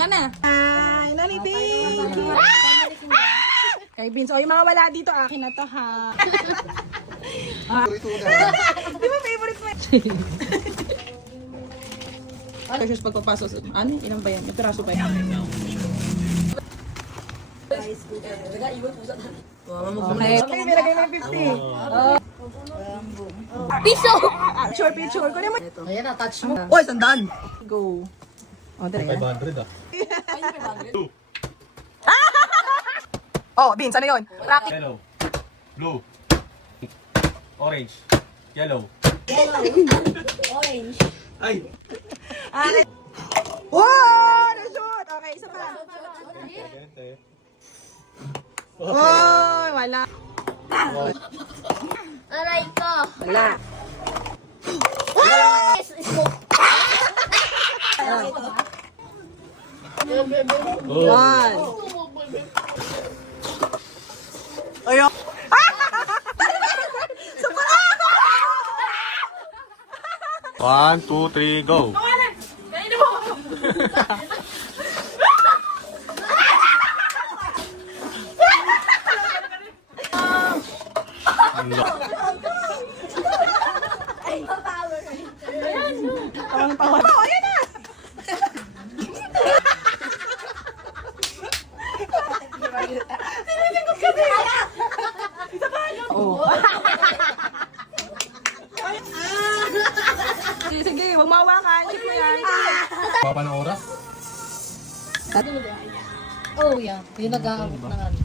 Nga na. Ay, Nani, thank you. Kay Vince. O, yung mga wala dito, akin na to, ha? Di ba favorite mo? Precious pagpapasok. Ano? Ilang ba yan? May piraso pa yan. Okay, may lagay mo ng 50. Piso! Picture. Kunin mo. Ayan na, touch mo. Uy, sandaan. Go. O, dali. 500 ah. Oh, Vince, ano yun? Rocky. Yellow. Blue. Orange. Yellow. Orange. Ay! Okay. Wow! Nashoot! Okay, isa pa. Oh, wala. Aray ko. Wala. One. Ayun. One, two, three, go! Tawang-tawa. Oh, ayan na. Oh. Sige, huwag mawakan. Check mo yan. Papa ng oras? Oh, yeah. Yung nag-aabot ng ano.